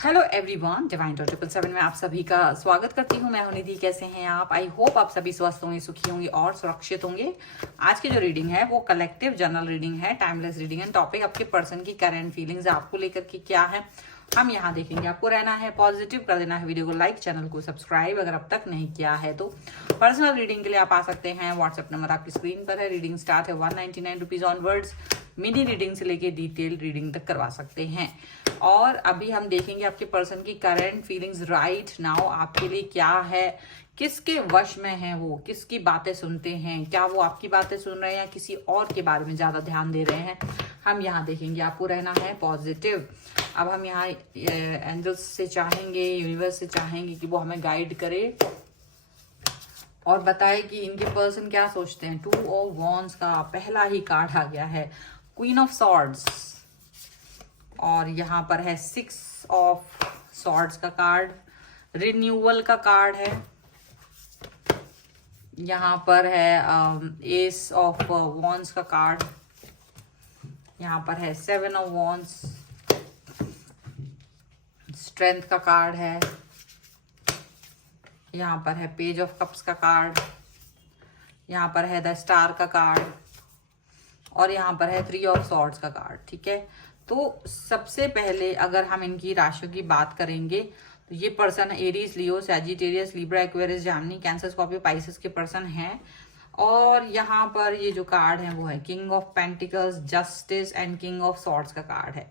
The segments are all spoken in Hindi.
हेलो एवरीवन, डिवाइन 777 में आप सभी का स्वागत करती हूँ। मैं हूं निधि। कैसे हैं आप? आई होप आप सभी स्वस्थ होंगे, सुखी होंगे और सुरक्षित होंगे। आज की जो रीडिंग है वो कलेक्टिव जनरल रीडिंग है, टाइमलेस रीडिंग है। टॉपिक आपके पर्सन की करंट फीलिंग्स आपको लेकर के क्या है हम यहाँ देखेंगे। आपको रहना है पॉजिटिव, कर देना है वीडियो को लाइक, चैनल को सब्सक्राइब अगर अब तक नहीं किया है तो। पर्सनल रीडिंग के लिए आप आ सकते हैं, व्हाट्सएप नंबर आपकी स्क्रीन पर है। रीडिंग स्टार्ट है 199 रुपीज ऑनवर्ड्स। मिनी रीडिंग से लेके डिटेल रीडिंग तक करवा सकते हैं। और अभी हम देखेंगे आपके पर्सन की करंट फीलिंग्स राइट नाउ आपके लिए क्या है, किसके वश में है वो, किसकी बातें सुनते हैं, क्या वो आपकी बातें सुन रहे हैं या किसी और के बारे में ज्यादा ध्यान दे रहे हैं, हम यहाँ देखेंगे। आपको रहना है पॉजिटिव। अब हम यहाँ एंजल्स से चाहेंगे, यूनिवर्स से चाहेंगे कि वो हमें गाइड करे और बताए कि इनके पर्सन क्या सोचते हैं। 2 ऑफ वॉन्ड्स का पहला ही कार्ड आ गया है, क्वीन ऑफ सॉर्ड्स, और यहाँ पर है 6 ऑफ सॉर्ड्स का कार्ड, रिन्यूअल का कार्ड है। यहाँ पर है एस ऑफ वॉन्ड्स का कार्ड, यहाँ पर है 7 ऑफ वॉन्ड्स, स्ट्रेंथ का कार्ड है, यहाँ पर है पेज ऑफ कप्स का कार्ड, यहाँ पर है द स्टार का कार्ड, और यहाँ पर है 3 ऑफ सॉर्ड्स का कार्ड। ठीक है, तो सबसे पहले अगर हम इनकी राशियों की बात करेंगे तो ये person Aries, Leo, Sagittarius, Libra, Aquarius, Gemini, Cancer, Scorpio, Pisces के पर्सन हैं। और यहाँ पर ये जो कार्ड है वो है king of pentacles, justice and king of swords का कार्ड है।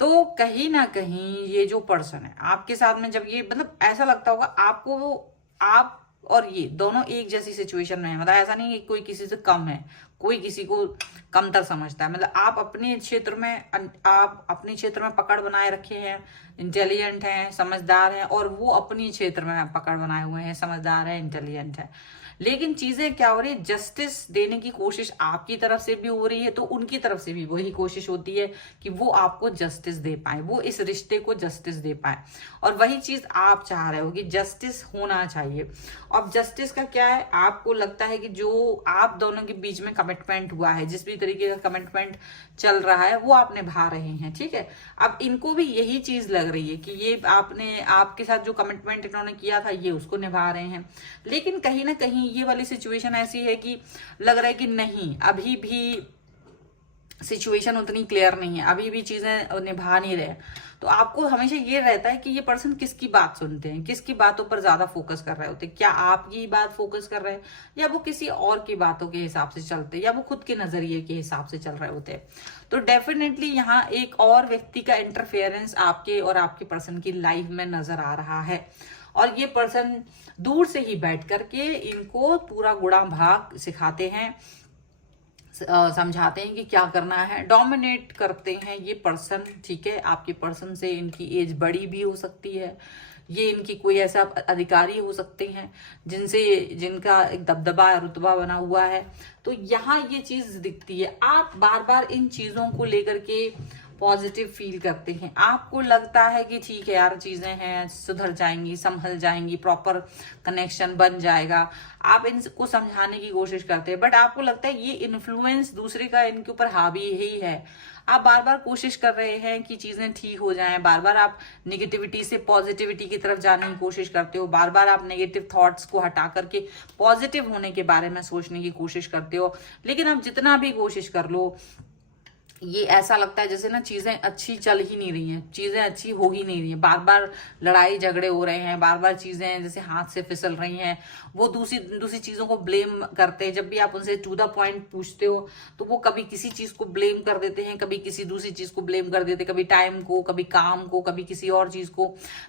तो कहीं ना कहीं ये जो पर्सन है आपके साथ में, जब ये मतलब ऐसा लगता होगा आपको, वो आप और ये दोनों एक जैसी सिचुएशन में है। मतलब ऐसा नहीं कि कोई किसी से कम है, कोई किसी को कमतर समझता है। मतलब आप अपने क्षेत्र में पकड़ बनाए रखे हैं, इंटेलिजेंट हैं, समझदार हैं, और वो अपनी क्षेत्र में पकड़ बनाए हुए हैं, समझदार है, इंटेलिजेंट है। लेकिन चीजें क्या हो रही है, जस्टिस देने की कोशिश आपकी तरफ से भी हो रही है, तो उनकी तरफ से भी वही कोशिश होती है कि वो आपको जस्टिस दे पाए, वो इस रिश्ते को जस्टिस दे पाए। और वही चीज आप चाह रहे हो कि जस्टिस होना चाहिए। अब जस्टिस का क्या है, आपको लगता है कि जो आप दोनों के बीच में कमिटमेंट हुआ है, जिस भी तरीके का कमिटमेंट चल रहा है वो आप निभा रहे हैं। ठीक है, अब इनको भी यही चीज लग रही है कि ये आपके साथ जो कमिटमेंट इन्होंने किया था ये उसको निभा रहे हैं। लेकिन कहीं ना कहीं ये वाली सिचुएशन ऐसी है कि लग रहा है कि नहीं, अभी भी सिचुएशन उतनी क्लियर नहीं है, अभी भी चीजें निभा नहीं रहे। तो आपको हमेशा ये रहता है कि ये पर्सन किसकी बात सुनते हैं, किसकी बातों पर ज्यादा फोकस कर रहे होते हैं। क्या आपकी बात फोकस कर रहे हैं, या वो किसी और की बातों के हिसाब से चलते हैं, या वो खुद के नजरिए के हिसाब से चल रहे होते हैं। तो डेफिनेटली यहाँ एक और व्यक्ति का इंटरफेरेंस आपके और आपके पर्सन की लाइफ में नजर आ रहा है। और ये पर्सन दूर से ही बैठ करके इनको पूरा गुणा भाग सिखाते हैं, समझाते हैं कि क्या करना है, डोमिनेट करते हैं ये पर्सन। ठीक है, आपके पर्सन से इनकी एज बड़ी भी हो सकती है, ये इनकी कोई ऐसा अधिकारी हो सकते हैं जिनका एक दबदबा रुतबा बना हुआ है। तो यहाँ ये चीज दिखती है, आप बार बार इन चीजों को लेकर के पॉजिटिव फील करते हैं। आपको लगता है कि ठीक है यार, चीजें हैं, सुधर जाएंगी, संभल जाएंगी, प्रॉपर कनेक्शन बन जाएगा। आप इनको समझाने की कोशिश करते हैं, बट आपको लगता है ये इन्फ्लुएंस दूसरे का इनके ऊपर हावी ही है। आप बार बार कोशिश कर रहे हैं कि चीजें ठीक हो जाएं, बार बार आप निगेटिविटी से पॉजिटिविटी की तरफ जाने की कोशिश करते हो, बार बार आप नेगेटिव थॉट्स को हटा करके पॉजिटिव होने के बारे में सोचने की कोशिश करते हो। लेकिन आप जितना भी कोशिश कर लो, ये ऐसा लगता है जैसे ना चीजें अच्छी चल ही नहीं रही हैं, चीजें अच्छी हो ही नहीं रही हैं, बार बार लड़ाई झगड़े हो रहे हैं, बार बार चीजें जैसे हाथ से फिसल रही हैं। वो दूसरी चीजों को ब्लेम करते हैं। जब भी आप उनसे टू द पॉइंट पूछते हो तो वो कभी किसी चीज को ब्लेम कर देते हैं, कभी किसी दूसरी चीज को ब्लेम कर देते हैं, कभी टाइम को, कभी काम को, कभी किसी और चीज को।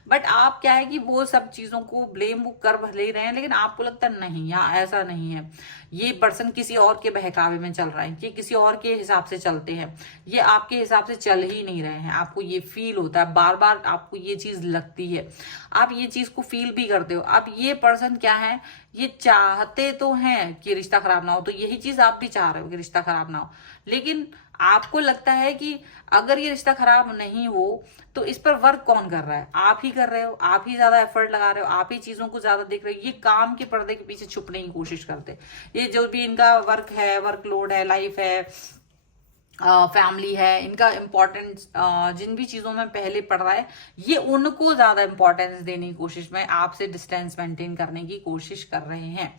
बट आप क्या है कि वो सब चीजों को ब्लेम वो कर भले ही रहे हैं, लेकिन आपको लगता है नहीं, यहाँ ऐसा नहीं है, ये पर्सन किसी और के बहकावे में चल रहा है, ये किसी और के हिसाब से चलते हैं, ये आपके हिसाब से चल ही नहीं रहे हैं। आपको ये फील होता है, बार बार आपको ये चीज लगती है, आप ये चीज को फील भी करते हो। अब ये पर्सन क्या है, ये चाहते तो हैं कि रिश्ता खराब ना हो, तो यही चीज आप भी चाह रहे हो कि रिश्ता खराब ना हो, लेकिन आपको लगता है कि अगर ये रिश्ता खराब नहीं हो तो इस पर वर्क कौन कर रहा है, आप ही कर रहे हो, आप ही ज्यादा एफर्ट लगा रहे हो, आप ही चीजों को ज्यादा देख रहे हो। ये काम के पर्दे के पीछे छुपने की कोशिश करते, ये जो भी इनका वर्क है, वर्कलोड है, लाइफ है, फैमिली है, इनका इम्पोर्टेंस जिन भी चीज़ों में पहले पड़ रहा है, ये उनको ज़्यादा इम्पोर्टेंस देने की कोशिश में आपसे डिस्टेंस मेंटेन करने की कोशिश कर रहे हैं।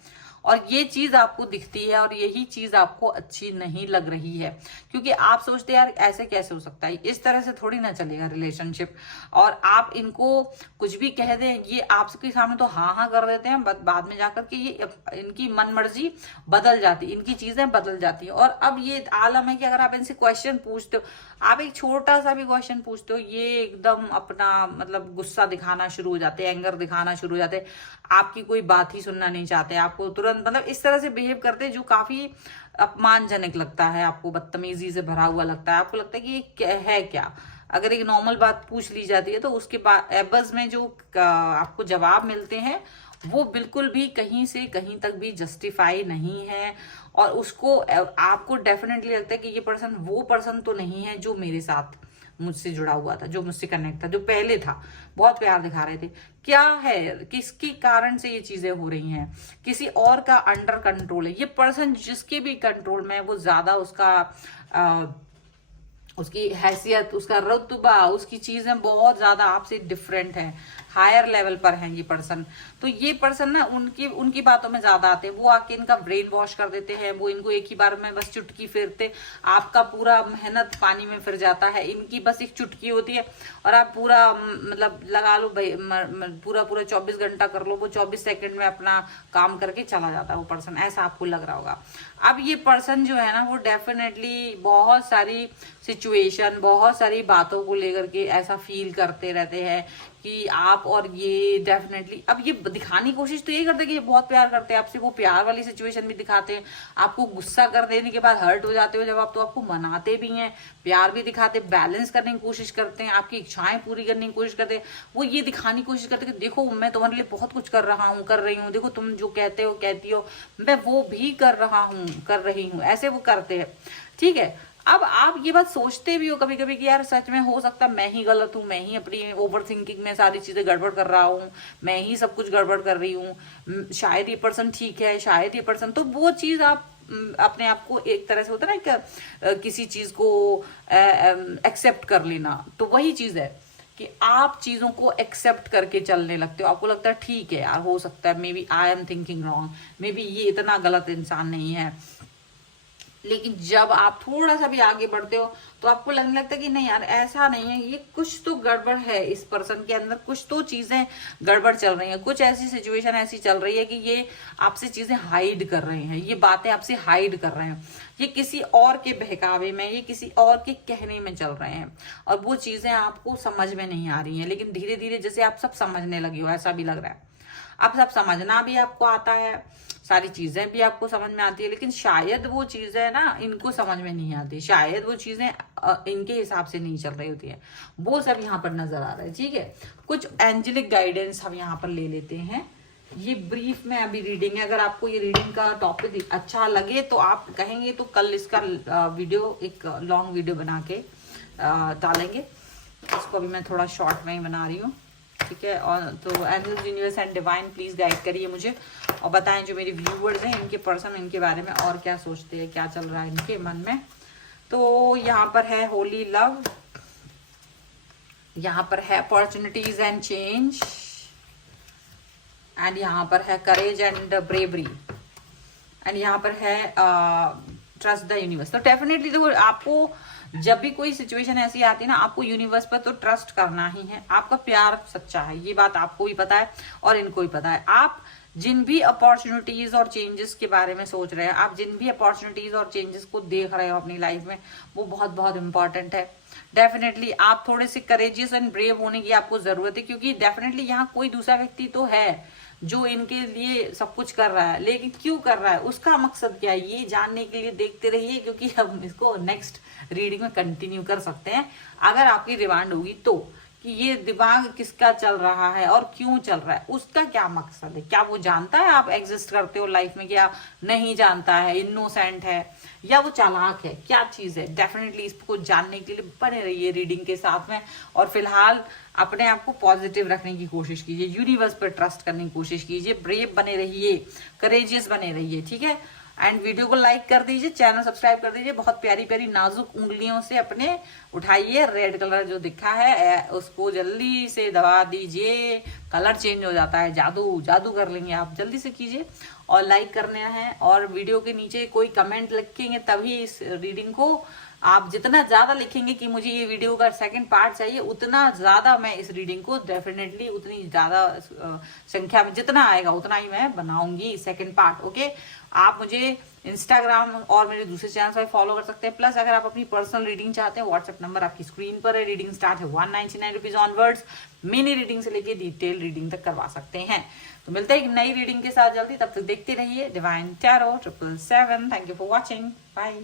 और ये चीज आपको दिखती है और यही चीज आपको अच्छी नहीं लग रही है, क्योंकि आप सोचते हैं यार ऐसे कैसे हो सकता है, इस तरह से थोड़ी ना चलेगा रिलेशनशिप। और आप इनको कुछ भी कह दें, ये आपके सामने तो हाँ हाँ कर देते हैं, बाद में जाकर के ये इनकी मन मर्जी बदल जाती, इनकी चीजें बदल जाती है। और अब ये आलम है कि अगर आप इनसे क्वेश्चन पूछते हो, आप एक छोटा सा भी क्वेश्चन पूछते हो, ये एकदम अपना मतलब गुस्सा दिखाना शुरू हो जाते हैं, एंगर दिखाना शुरू हो जाते हैं, आपकी कोई बात ही सुनना नहीं चाहते, आपको तुरंत मतलब इस तरह से बिहेव करते हैं जो काफी अपमानजनक लगता है, आपको बदतमीजी से भरा हुआ लगता है। आपको लगता है कि ये है क्या। अगर एक नॉर्मल बात पूछ ली जाती है तो उसके बाद एबज में जो आपको जवाब मिलते हैं वो बिल्कुल भी कहीं से कहीं तक भी जस्टिफाई नहीं है। और उसको आपको डेफिनेटली लगता है कि ये पर्सन वो पर्सन तो नहीं है जो मेरे साथ मुझसे जुड़ा हुआ था, जो मुझसे कनेक्ट था, जो पहले था, बहुत प्यार दिखा रहे थे। क्या है, किसके कारण से ये चीजें हो रही हैं, किसी और का अंडर कंट्रोल है। ये पर्सन जिसके भी कंट्रोल में है वो ज्यादा उसकी हैसियत, उसका रुतबा, उसकी चीजें बहुत ज्यादा आपसे डिफरेंट है, हायर लेवल पर हैं ये पर्सन। तो ये पर्सन ना उनकी बातों में ज्यादा आते हैं, वो आके इनका ब्रेन वॉश कर देते हैं, वो इनको एक ही बार में बस चुटकी फेरते, आपका पूरा मेहनत पानी में फिर जाता है, इनकी बस एक चुटकी होती है और आप पूरा मतलब लगा लो भाई पूरा 24 घंटा कर लो, वो 24 सेकंड में अपना काम करके चला जाता है वो पर्सन, ऐसा आपको लग रहा होगा। अब ये पर्सन जो है ना वो डेफिनेटली बहुत सारी सिचुएशन, बहुत सारी बातों को लेकर के ऐसा फील करते रहते हैं कि आप और ये डेफिनेटली अब ये दिखाने की कोशिश तो ये करते हैं कि ये बहुत प्यार करते हैं आपसे, वो प्यार वाली सिचुएशन भी दिखाते हैं, आपको गुस्सा कर देने के बाद हर्ट हो जाते हो जब आप, तो आपको मनाते भी हैं, प्यार भी दिखाते, बैलेंस करने की कोशिश करते हैं, आपकी इच्छाएं पूरी करने की कोशिश करते हैं। वो ये दिखाने की कोशिश करते हैं कि देखो मैं तुम्हारे लिए बहुत कुछ कर रहा हूँ, कर रही हूँ, देखो तुम जो कहते हो कहती हो मैं वो भी कर रहा हूँ, कर रही हूँ, ऐसे वो करते हैं। ठीक है, अब आप ये बात सोचते भी हो कभी कभी कि यार सच में हो सकता मैं ही गलत हूँ, मैं ही अपनी ओवर थिंकिंग में सारी चीजें गड़बड़ कर रहा हूँ, मैं ही सब कुछ गड़बड़ कर रही हूँ, शायद ये पर्सन ठीक है, शायद ये पर्सन, तो वो चीज आप अपने आप को एक तरह से होता है ना किसी चीज को एक्सेप्ट कर लेना, तो वही चीज है कि आप चीजों को एक्सेप्ट करके चलने लगते हो। आपको लगता है ठीक है यार, हो सकता है maybe I am thinking wrong, maybe ये इतना गलत इंसान नहीं है। लेकिन जब आप थोड़ा सा भी आगे बढ़ते हो तो आपको लगने लगता है कि नहीं यार ऐसा नहीं है, ये कुछ तो गड़बड़ है, इस पर्सन के अंदर कुछ तो चीजें गड़बड़ चल रही हैं, कुछ ऐसी सिचुएशन ऐसी चल रही है कि ये आपसे चीजें हाइड कर रहे हैं, ये बातें आपसे हाइड कर रहे हैं, ये किसी और के बहकावे में, ये किसी और के कहने में चल रहे हैं और वो चीजें आपको समझ में नहीं आ रही हैं। लेकिन धीरे धीरे जैसे आप सब समझने लगे हो, ऐसा भी लग रहा है, अब सब समझना भी आपको आता है, सारी चीजें भी आपको समझ में आती है, लेकिन शायद वो चीजें ना इनको समझ में नहीं आती, शायद वो चीजें इनके हिसाब से नहीं चल रही होती है, वो सब यहाँ पर नजर आ रहा है। ठीक है, कुछ एंजेलिक गाइडेंस हम यहाँ पर ले लेते हैं। ये ब्रीफ में अभी रीडिंग है, अगर आपको ये रीडिंग का टॉपिक अच्छा लगे तो आप कहेंगे तो कल इसका वीडियो, एक लॉन्ग वीडियो बना के डालेंगे। इसको अभी मैं थोड़ा शॉर्ट में ही बना रही हूँ। ठीक है, और तो angels, universe and divine please guide करिए मुझे और बताएं जो मेरे व्यूवर्स हैं इनके पर्सन इनके बारे में और क्या सोचते हैं, क्या चल रहा है इनके मन में। तो यहाँ पर है होली लव, यहाँ पर है अपॉर्चुनिटीज एंड चेंज, एंड यहाँ पर है करेज एंड ब्रेवरी, एंड यहाँ पर है ट्रस्ट द यूनिवर्स। तो डेफिनेटली देखो आपको जब भी कोई सिचुएशन ऐसी आती है ना, आपको यूनिवर्स पर तो ट्रस्ट करना ही है, आपका प्यार सच्चा है, ये बात आपको भी पता है और इनको भी पता है। आप जिन भी अपॉर्चुनिटीज और चेंजेस के बारे में सोच रहे हैं, आप जिन भी अपॉर्चुनिटीज और चेंजेस को देख रहे हो अपनी लाइफ में, वो बहुत बहुत इंपॉर्टेंट है। डेफिनेटली आप थोड़े से करेजियस एंड ब्रेव होने की आपको जरूरत है, क्योंकि डेफिनेटली यहाँ कोई दूसरा व्यक्ति तो है जो इनके लिए सब कुछ कर रहा है, लेकिन क्यों कर रहा है, उसका मकसद क्या है, ये जानने के लिए देखते रहिए, क्योंकि हम इसको नेक्स्ट रीडिंग में कंटिन्यू कर सकते हैं अगर आपकी डिमांड होगी तो, कि ये दिमाग किसका चल रहा है और क्यों चल रहा है, उसका क्या मकसद है, क्या वो जानता है आप एग्जिस्ट करते हो लाइफ में, क्या नहीं जानता है, इनोसेंट है या वो चालाक है, क्या चीज है। डेफिनेटली इसको जानने के लिए बने रहिए रीडिंग के साथ में, और फिलहाल अपने आप को पॉजिटिव रखने की कोशिश कीजिए, यूनिवर्स पर ट्रस्ट करने की कोशिश कीजिए, ब्रेव बने रहिए, करेजियस बने रहिए। ठीक है, एंड वीडियो को लाइक कर दीजिए, चैनल सब्सक्राइब कर दीजिए। बहुत प्यारी प्यारी नाजुक उंगलियों से अपने उठाइए, रेड कलर जो दिखा है उसको जल्दी से दबा दीजिए, कलर चेंज हो जाता है। जादू जादू कर लेंगे आप, जल्दी से कीजिए और लाइक करना है। और वीडियो के नीचे कोई कमेंट लिखेंगे तभी इस रीडिंग को, आप जितना ज्यादा लिखेंगे कि मुझे ये वीडियो का सेकंड पार्ट चाहिए, उतना ज्यादा मैं इस रीडिंग को डेफिनेटली, उतनी ज्यादा संख्या में जितना आएगा उतना ही मैं बनाऊंगी सेकंड पार्ट। ओके, आप मुझे इंस्टाग्राम और मेरे दूसरे चैनल पर फॉलो कर सकते हैं। प्लस अगर आप अपनी पर्सनल रीडिंग चाहते हैं, व्हाट्सएप नंबर आपकी स्क्रीन पर है। रीडिंग स्टार्ट है 199 रुपीज ऑनवर्ड्स। मिनी रीडिंग से लेके डिटेल रीडिंग तक करवा सकते हैं। तो मिलते हैं एक नई रीडिंग के साथ जल्दी, तब तक देखते रहिए divine tarot 777। Thank you for watching, bye.